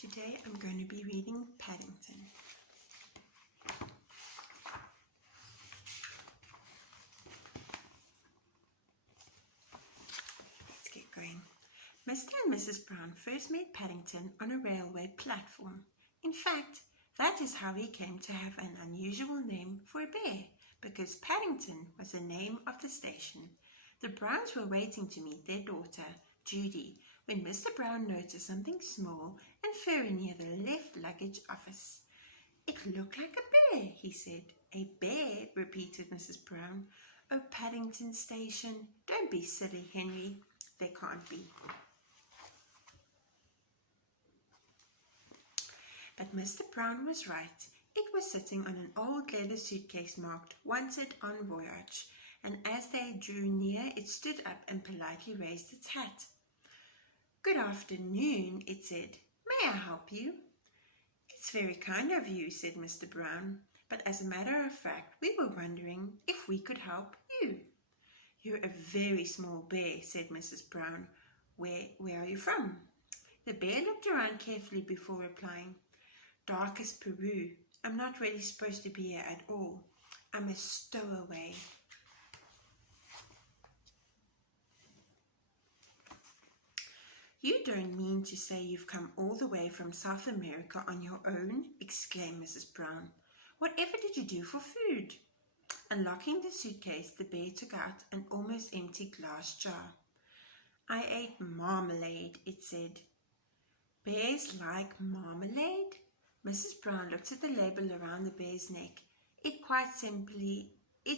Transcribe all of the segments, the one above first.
Today I'm going to be reading Paddington. Let's get going. Mr. and Mrs. Brown first met Paddington on a railway platform. In fact, that is how he came to have an unusual name for a bear, because Paddington was the name of the station. The Browns were waiting to meet their daughter, Judy, when Mr. Brown noticed something small and furry near the left luggage office. "It looked like a bear," he said. "A bear," repeated Mrs. Brown. "Oh, Paddington Station, don't be silly, Henry. There can't be." But Mr. Brown was right. It was sitting on an old leather suitcase marked "Wanted on Voyage," and as they drew near, it stood up and politely raised its hat. "Good afternoon," it said. "May I help you?" "It's very kind of you," said Mr. Brown, "but as a matter of fact, we were wondering if we could help you." "You're a very small bear," said Mrs. Brown. Where are you from?" The bear looked around carefully before replying. "Darkest Peru. I'm not really supposed to be here at all. I'm a stowaway." "You don't mean to say you've come all the way from South America on your own?" exclaimed Mrs. Brown. "Whatever did you do for food?" Unlocking the suitcase, the bear took out an almost empty glass jar. "I ate marmalade," it said. "Bears like marmalade?" Mrs. Brown looked at the label around the bear's neck. It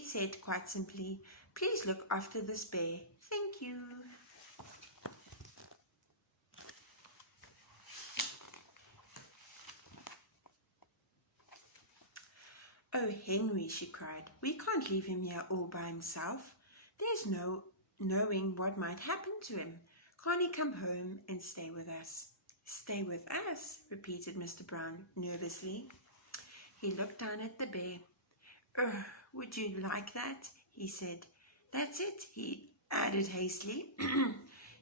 said quite simply, "Please look after this bear. Thank you." "Oh, Henry," she cried, "we can't leave him here all by himself. There's no knowing what might happen to him. Can't he come home and stay with us?" "Stay with us?" repeated Mr. Brown nervously. He looked down at the bear. Would you like that?" he said. "That's it," he added hastily,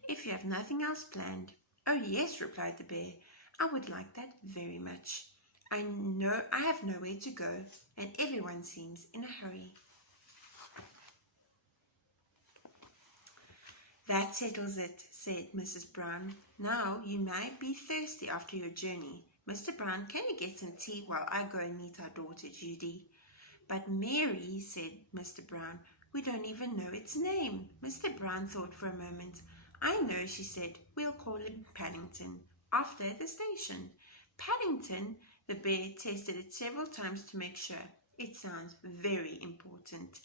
"if you have nothing else planned." "Oh, yes," replied the bear. "I would like that very much. I know I have nowhere to go, and everyone seems in a hurry." "That settles it," said Mrs. Brown. "Now you might be thirsty after your journey. Mr. Brown, can you get some tea while I go and meet our daughter Judy?" "But Mary," said Mr. Brown, "we don't even know its name." Mr. Brown thought for a moment. "I know," she said. "We'll call him Paddington, after the station." "Paddington?" The bear tested it several times to make sure. "It sounds very important."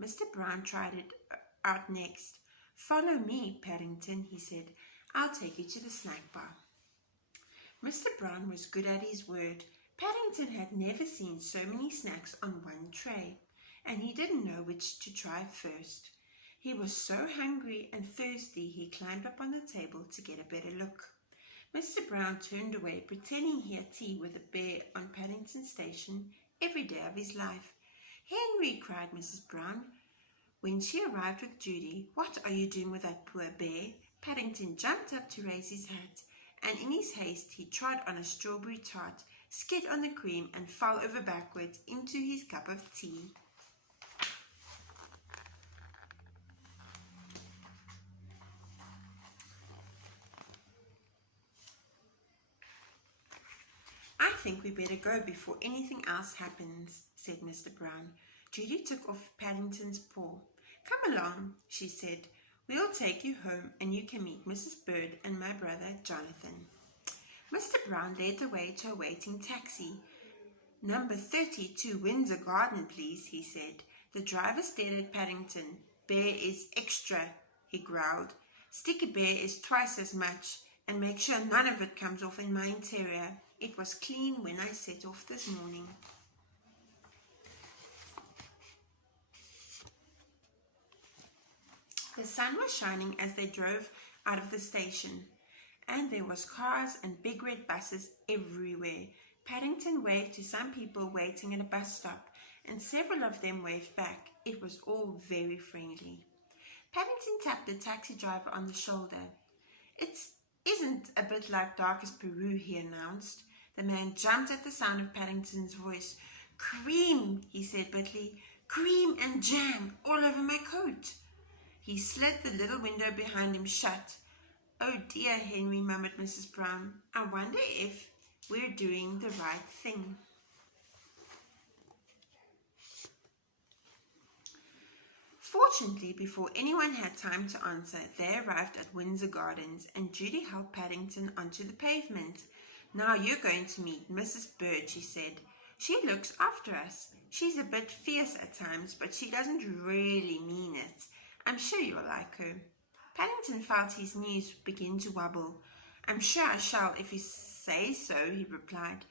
Mr. Brown tried it out next. "Follow me, Paddington," he said. "I'll take you to the snack bar." Mr. Brown was good at his word. Paddington had never seen so many snacks on one tray, and he didn't know which to try first. He was so hungry and thirsty he climbed up on the table to get a better look. Mr. Brown turned away, pretending he had tea with a bear on Paddington Station every day of his life. "Henry!" cried Mrs. Brown. When she arrived with Judy, "What are you doing with that poor bear?" Paddington jumped up to raise his hat, and in his haste he trod on a strawberry tart, skid on the cream, and fell over backwards into his cup of tea. "I think we better go before anything else happens," said Mr. Brown. Judy took off Paddington's paw. "Come along," she said. "We'll take you home and you can meet Mrs. Bird and my brother Jonathan." Mr. Brown led the way to a waiting taxi. "Number 32 Windsor Garden, please," he said. The driver stared at Paddington. "Bear is extra," he growled. "Sticky bear is twice as much, and make sure none of it comes off in my interior. It was clean when I set off this morning." The sun was shining as they drove out of the station, and there was cars and big red buses everywhere. Paddington waved to some people waiting at a bus stop, and several of them waved back. It was all very friendly. Paddington tapped the taxi driver on the shoulder. "It's Isn't a bit like dark as Peru, he announced. The man jumped at the sound of Paddington's voice. Cream, he said bitterly. Cream and jam all over my coat. He slid the little window behind him shut. Oh dear, Henry, murmured Mrs. Brown. I wonder if we're doing the right thing. Fortunately, before anyone had time to answer, they arrived at Windsor Gardens, and Judy helped Paddington onto the pavement. Now you're going to meet Mrs. Bird, she said. She looks after us. She's a bit fierce at times, but she doesn't really mean it. I'm sure you'll like her. Paddington felt his knees begin to wobble. I'm sure I shall if you say so, he replied.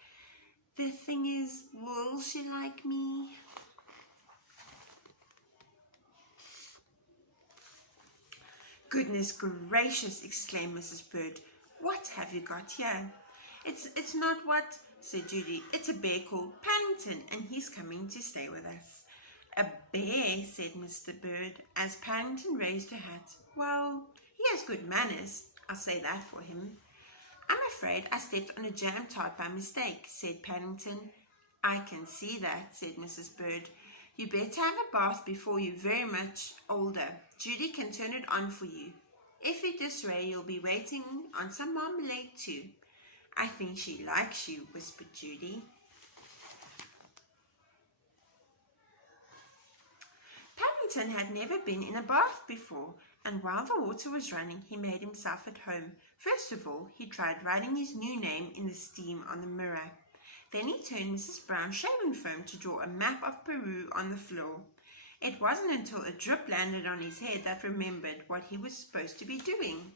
The thing is, will she like me? Goodness gracious, exclaimed Mrs. Bird. What have you got here? It's not what, said Judy. It's a bear called Paddington, and he's coming to stay with us. A bear, said Mr. Bird, as Paddington raised her hat. Well, he has good manners, I'll say that for him. I'm afraid I stepped on a jam tart by mistake, said Paddington. I can see that, said Mrs. Bird. You better have a bath before you're very much older. Judy can turn it on for you. If you disarray, you'll be waiting on some marmalade too. I think she likes you, whispered Judy. Paddington had never been in a bath before, and while the water was running, he made himself at home. First of all, he tried writing his new name in the steam on the mirror. Then he turned Mrs. Brown's shaving foam to draw a map of Peru on the floor. It wasn't until a drip landed on his head that remembered what he was supposed to be doing.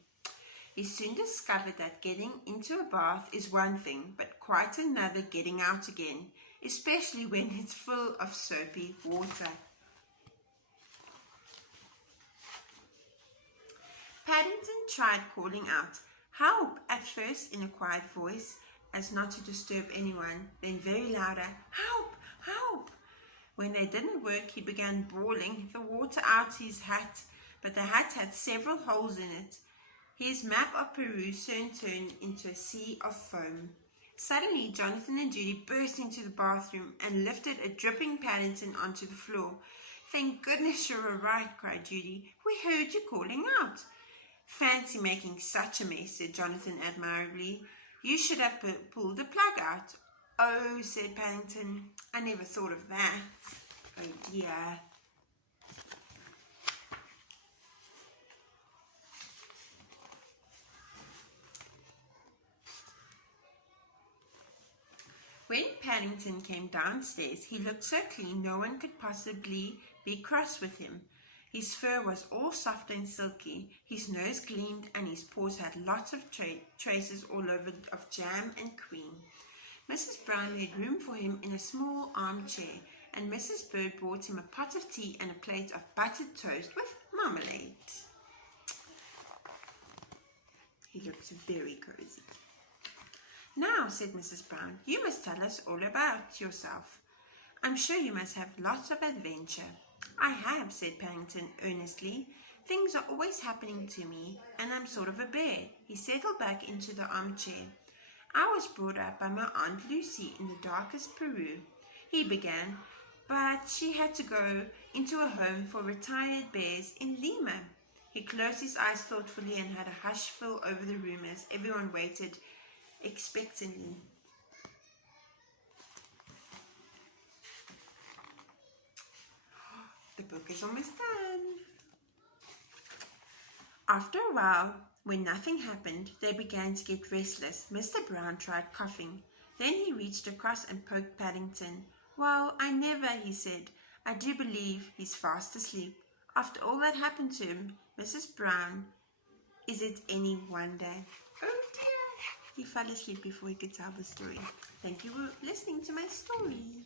He soon discovered that getting into a bath is one thing, but quite another getting out again, especially when it's full of soapy water. Paddington tried calling out, "Help!" at first in a quiet voice, as not to disturb anyone, then very louder, "Help! Help!" When they didn't work, he began bawling the water out his hat, but the hat had several holes in it. His map of Peru soon turned into a sea of foam. Suddenly, Jonathan and Judy burst into the bathroom and lifted a dripping Paddington onto the floor. "Thank goodness you're all right," cried Judy. "We heard you calling out." "Fancy making such a mess," said Jonathan admirably. "You should have pulled the plug out." "Oh," said Paddington, "I never thought of that. Oh dear." When Paddington came downstairs, he looked so clean no one could possibly be cross with him. His fur was all soft and silky, his nose gleamed, and his paws had lots of traces all over of jam and cream. Mrs. Brown made room for him in a small armchair, and Mrs. Bird brought him a pot of tea and a plate of buttered toast with marmalade. He looked very cozy. "Now," said Mrs. Brown, "you must tell us all about yourself. I'm sure you must have lots of adventure." "I have," said Paddington earnestly. "Things are always happening to me, and I'm sort of a bear." He settled back into the armchair. "I was brought up by my Aunt Lucy in the darkest Peru," he began, "but she had to go into a home for retired bears in Lima." He closed his eyes thoughtfully and had a hush fill over the room as everyone waited expectantly. The book is almost done. After a while, when nothing happened, they began to get restless. Mr. Brown tried coughing. Then he reached across and poked Paddington. "Well, I never," he said. "I do believe he's fast asleep. After all that happened to him, Mrs. Brown, is it any wonder?" Oh dear, he fell asleep before he could tell the story. Thank you for listening to my story.